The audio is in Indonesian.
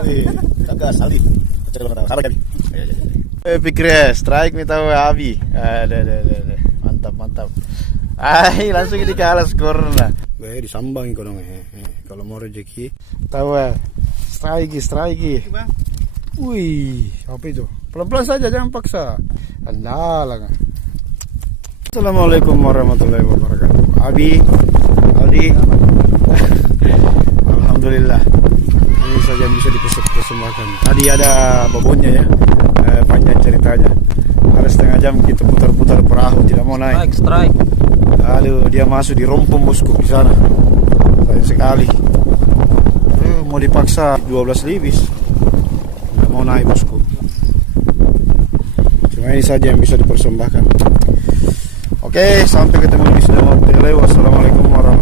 Wih, kagak salih. Sabar Abi. Pikir strike nih tahu Abi. Ada. Mantap. Langsung dikalah skornya. Disambangin kalau mau rezeki. Tahu strike. Wih, apa itu? Pelan-pelan saja, jangan paksa. Alah. Assalamualaikum warahmatullahi wabarakatuh. Aldi. Alhamdulillah. Ini saja yang bisa dipersembahkan. Tadi ada babonnya ya. Panjang ceritanya. Ada setengah jam kita putar-putar perahu tidak mau naik. Strike. Aduh, dia masuk di rompong bosku di sana. Sayang sekali. Mau dipaksa 12 libis. Tidak mau naik bosku. Cuma ini saja yang bisa dipersembahkan. Oke, sampai ketemu di video. Wassalamualaikum warahmatullahi wabarakatuh.